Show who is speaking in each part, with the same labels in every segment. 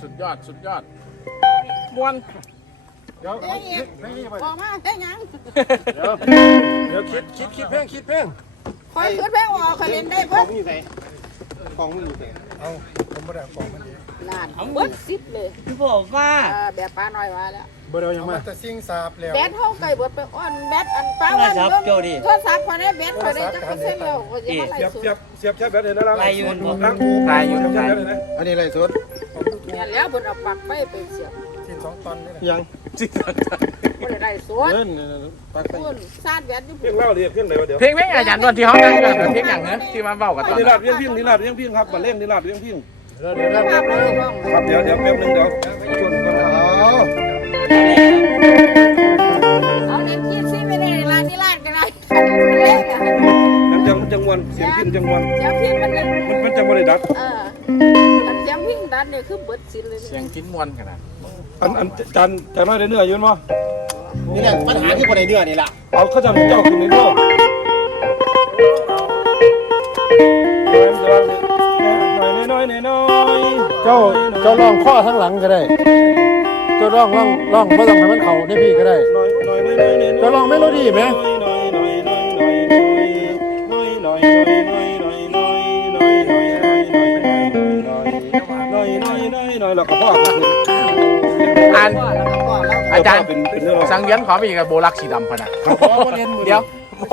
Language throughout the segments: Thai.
Speaker 1: สุดยอดสุดยอด
Speaker 2: มวน
Speaker 3: เดี๋ยวเพลี้เพลงยัเ
Speaker 1: ดี๋ยวคิดคิดคิดเพ่งคิดเพลง
Speaker 3: คอยคิดเพ่งวอคอยเล่นได้เพ
Speaker 4: ื่อนของอยู่ไหนของอยู่ไหน
Speaker 1: เอาผมไม่ได้ของมันเลย
Speaker 3: านเอาเบิร์ดซิปเลย
Speaker 2: พี่บอกว่า
Speaker 3: แบบป้าหน่อยว่าแล้ว
Speaker 1: เบอร์เรายังไา
Speaker 4: แต่ซิงซาบแล้ว
Speaker 3: แบทเข้าไก่เบิร์ดไปอ้อนแบทอันป้าวันเพิ่อนเท่านซับคนนี้แบทคนนี้จะเป็นเส้นเร็วเส
Speaker 1: ียบเสียบเสียบแค่แบทเลยนะล่ะ
Speaker 2: ลายยืนลายย
Speaker 1: ืนลายยืนอันนี้อะไรสุด
Speaker 3: ยังจ
Speaker 4: ิตอนตัน
Speaker 1: เพียงเล่าเรียกเพลยงเดี๋ยว
Speaker 2: เพียงเพีงอาจารย์นที่ห้องนั่งเพีงอย่างนั้นที่มาเบากันต
Speaker 1: อนี่ลาบเพียงเพียงนี่ลาบเพียงเพียงครับมาเล่นนี่ลาบเพียงเพียงเดี๋ยวเดี๋ยวเดี๋ยวแป๊บนึงเดี๋ยวชวนกันเอาจังจังวันเสียงพินจังวัน
Speaker 3: เสียงพินมนน
Speaker 1: มันเป็นจังวันเลยดัก
Speaker 3: ียงวิ่งดันเนี่ยคือเบิดสิเลย
Speaker 4: เสียงกิ้นมวนขนาด
Speaker 1: อันอันจันแตไม่ได้เนื้อยุ่นบ่
Speaker 4: นี่แหละปัญหาที่คนในเนื้อนี่แหละ
Speaker 1: เขาจะเจ้าคุณในเนื้อเจ้าเจ้าลองข้อทั้งหลังก็ได้ เจ้าลองลองลองเพราะทำให้มันเข่าได้พี่ก็ได้เจ้าลองไม่รู้ดีไหมล้วก็พ่อพ่อ
Speaker 2: อันอาจารย์สังเวียนขอไมีกับโบลักสีดำพนะเดี๋ยว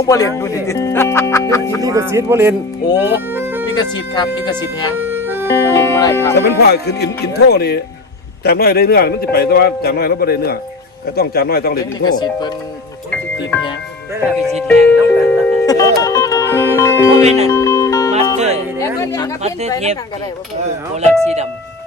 Speaker 2: โบ่เรนดูดิดิดิ
Speaker 1: ลิกสีโบ่เรน
Speaker 4: โอ้ลิกสิทธครับลิกสิทธิ์แฮง
Speaker 1: จะเป็นพ่อคืออินอินโทนี่จากน้อยได้เนื้อมันจะไปแต่ว่าจากน้อยแล้วม่ได้เนื้อก็ต้องจากน้อยต้องเล่นอินโทนี่ิกส
Speaker 4: ิทธิ์เพิ่นติดแฮง
Speaker 2: ได้แเป็นน่ะมาเตอแล้วก็ยับเพิ่นไปนั่งกันได้บ่เพินโบลักสีดำ